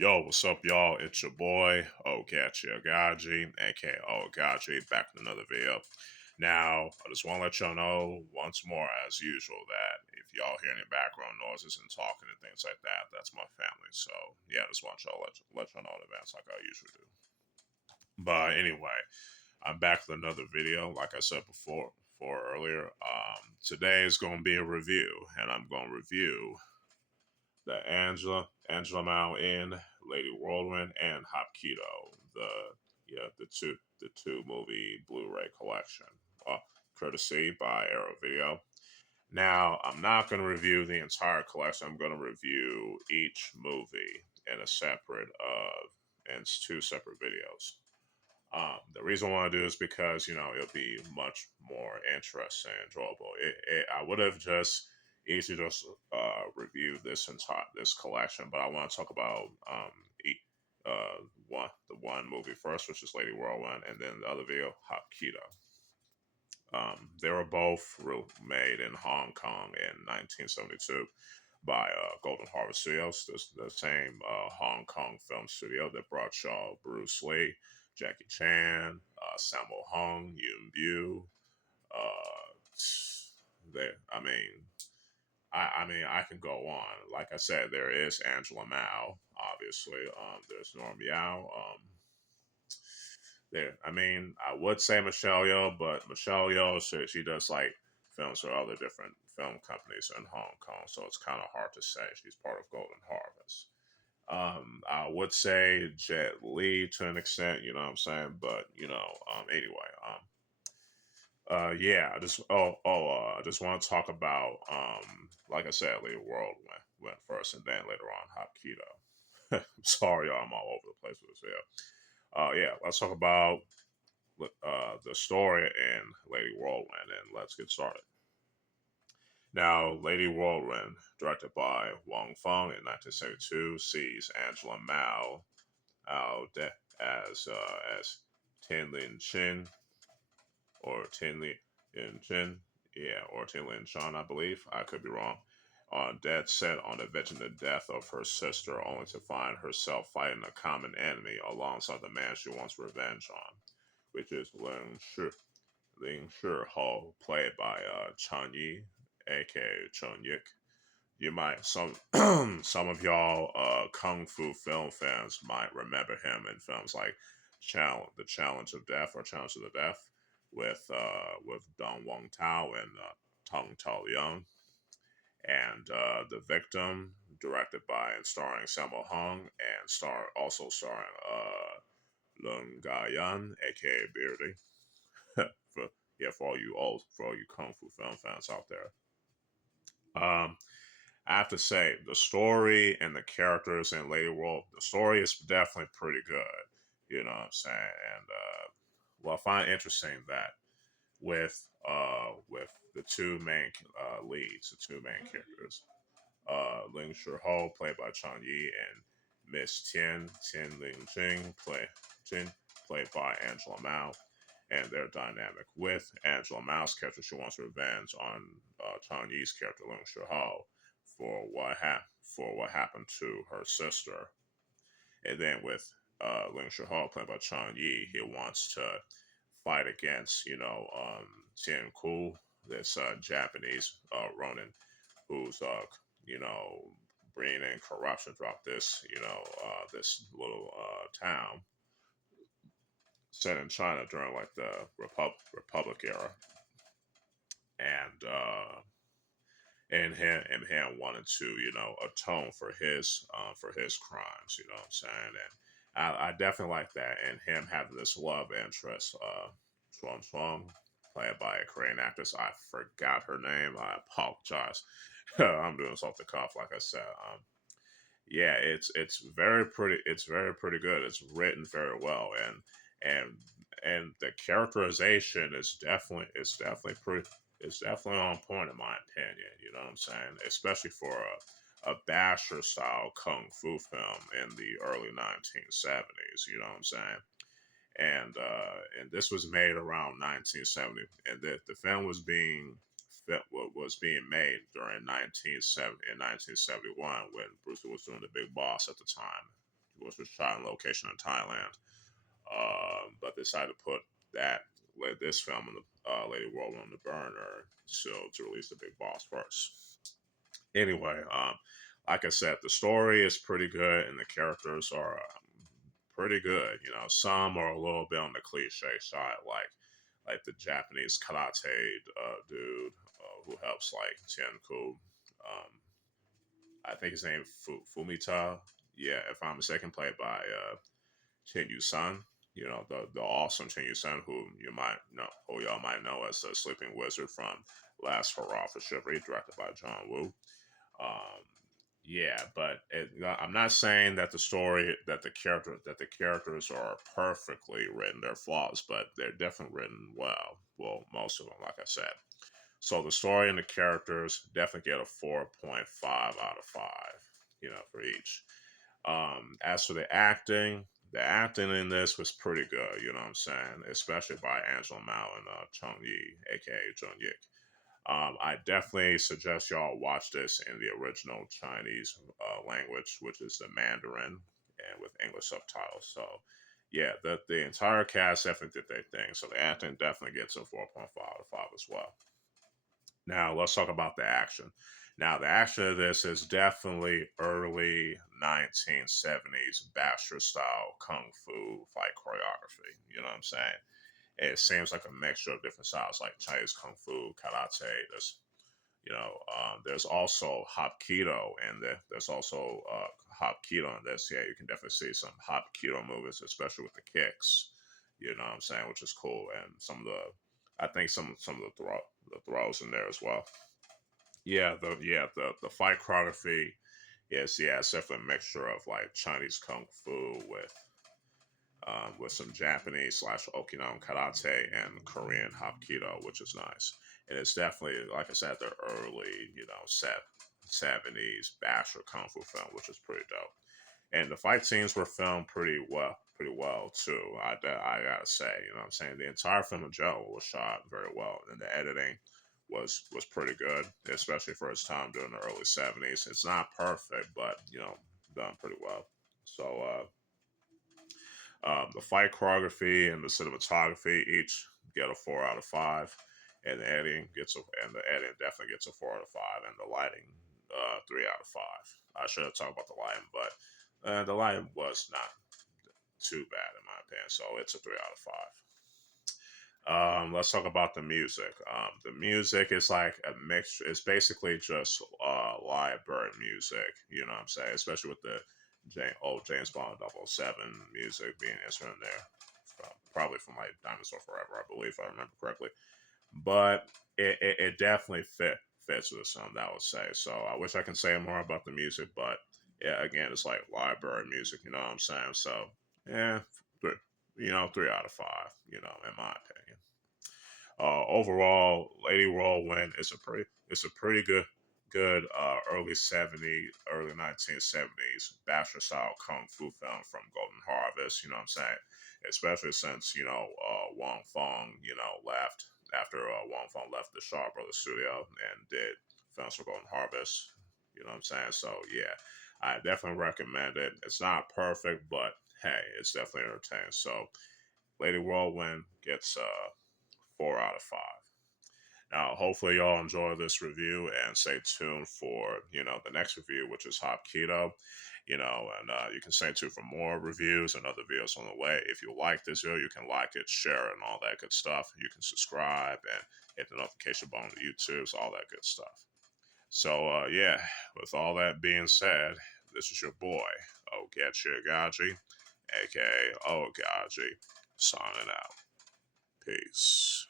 Yo, what's up, y'all? It's your boy, Oaghaji, aka Oaghaji, back with another video. Now, I just want to let y'all know once more, as usual, that if y'all hear any background noises and talking and things like that, that's my family. So, yeah, I just want y'all let y'all know in advance, like I usually do. But anyway, I'm back with another video. Like I said before earlier, today is going to be a review, and I'm going to review the Angela Mao in Lady Whirlwind and Hapkido, the two movie Blu-ray collection, courtesy by Arrow Video. Now, I'm not going to review the entire collection. I'm going to review each movie in a separate in two separate videos. The reason I want to do is because it'll be much more interesting and enjoyable. I would have just easily just reviewed this collection, but I want to talk about the one movie first, which is Lady Whirlwind, and then the other video, Hot Keto. They were both made in Hong Kong in 1972 by Golden Harvest Studios, the same Hong Kong film studio that brought y'all Bruce Lee, Jackie Chan, Sammo Hung, Yun Bu. Uh, I mean, I can go on. Like I said, there is Angela Mao, obviously. There's Norm Yao. I would say Michelle Yeoh, but Michelle Yeoh, she does like films for other different film companies in Hong Kong, so it's kind of hard to say. She's part of Golden Harvest. I would say Jet Li to an extent, you know what I'm saying? But anyway, yeah, I just want to talk about, like I said, Lady World went first, and then later on Hop Keto. Sorry, y'all, I'm all over the place with this video. Yeah, let's talk about the story in Lady Whirlwind, and let's get started. Now, Lady Whirlwind, directed by Fung in 1972, sees Angela Mao as Tin Lin Chin or Tin Lin Chin, yeah, or Tin Lin Chan, I believe. I could be wrong. Dead set on avenging the death of her sister, only to find herself fighting a common enemy alongside the man she wants revenge on, which is Ling Shi Ho, played by Chan Yi, aka Chung Yik. You might some of y'all kung fu film fans might remember him in films like The Challenge of Death or Challenge of the Death with Dong Wong Tao and Tong Tao Young, and The Victim, directed by and starring Sammo Hung, and starring Lung Ga Yan, aka Beardy. for for all you kung fu film fans out there. Um, I have to say, the story and the characters in Lady World, the story is definitely pretty good. You know what I'm saying? And well, I find it interesting that with the two main leads, the two main characters, Ling Shi-ho, played by Chang Yi, and Miss Tian Ling Jing, played by Angela Mao, and their dynamic with Angela Mao's character. She wants revenge on Chang Yi's character, Ling Shi-ho, for what happened to her sister. And then with Ling Shi-ho, played by Chang Yi, he wants to fight against, Tian Ku, this Japanese Ronin, who's you know, bringing in corruption throughout this little town set in China during like the Republic era, and him wanted to atone for his crimes. You know what I'm saying? And I definitely like that, and him having this love interest, Chuang, played by a Korean actress. I forgot her name. I apologize. I'm doing this off the cuff, like I said. Yeah, it's very pretty. It's very pretty good. It's written very well, and and the characterization is definitely on point in my opinion. You know what I'm saying? Especially for a basher style kung fu film in the early 1970s. You know what I'm saying? And this was made around 1970, and the film was being made during 1970 and 1971 when Bruce Lee was doing The Big Boss at the time. which was shot in location in Thailand. But decided to put this film in the Lady Whirlwind on the burner so to release the big boss first. Anyway, like I said, the story is pretty good and the characters are pretty good. You know, some are a little bit on the cliche side, like the Japanese karate dude who helps like Tianku. I think his name Fumita. Yeah, if I'm mistaken, played by Chen Yu-Sun. You know, the awesome Chen Yu-Sun, who y'all might know as the Sleeping Wizard from Last Hurrah for Chivalry, directed by John Woo. Um, yeah, but I'm not saying that the characters are perfectly written. They're flaws, but they're definitely written well. Well, most of them, like I said. So the story and the characters definitely get a 4.5 out of 5. You know, for each. As for the acting in this was pretty good. You know what I'm saying, especially by Angela Mao and Chung Yi, aka Jung Yik. I definitely suggest y'all watch this in the original Chinese language, which is the Mandarin, and with English subtitles. So, yeah, the entire cast definitely did their thing. So the acting definitely gets a 4.5 out of 5 as well. Now let's talk about the action. Now the action of this is definitely early 1970s Basher style kung fu fight choreography. You know what I'm saying? It seems like a mixture of different styles, like Chinese kung fu, karate. There's also hapkido, and there's also hapkido in this. Yeah, you can definitely see some hapkido movies, especially with the kicks. You know what I'm saying, which is cool, and I think some of the throws in there as well. The fight choreography is it's definitely a mixture of like Chinese kung fu with some Japanese slash Okinawan karate and Korean hapkido, which is nice. And it's definitely, like I said, the early, 70s basher kung fu film, which is pretty dope. And the fight scenes were filmed pretty well too. I gotta say, you know what I'm saying? The entire film of Joe was shot very well, and the editing was pretty good, especially for its time during the early 70s. It's not perfect, but done pretty well. So the fight choreography and the cinematography each get a 4 out of 5, and the editing definitely gets a 4 out of 5, and the lighting 3 out of 5. I should have talked about the lighting, but the lighting was not too bad in my opinion, so it's a 3 out of 5. Let's talk about the music. The music is like a mixture. It's basically just live bird music. You know what I'm saying? Especially with the old James Bond 007 music being inserted in there. Probably from like Dinosaur Forever, I believe, if I remember correctly. But it definitely fits with the song, I would say. So I wish I can say more about the music, but yeah, again, it's like live bird music. You know what I'm saying? So yeah, 3 out of 5. In my opinion. Overall, Lady Whirlwind is a pretty good early 70s, early 1970s basher style kung fu film from Golden Harvest. You know what I'm saying? Especially since Wong Feng left after Wong Feng left the Shaw Brothers studio and did films for Golden Harvest. You know what I'm saying? So yeah, I definitely recommend it. It's not perfect, but hey, it's definitely entertaining. So Lady Whirlwind gets 4 out of 5. Now, hopefully, y'all enjoy this review and stay tuned for the next review, which is Hop Keto. And you can stay tuned for more reviews and other videos on the way. If you like this video, you can like it, share it, and all that good stuff. You can subscribe and hit the notification button on YouTube, so all that good stuff. So, yeah, with all that being said, this is your boy, Oaghaji, aka Oaghaji, signing out. Peace.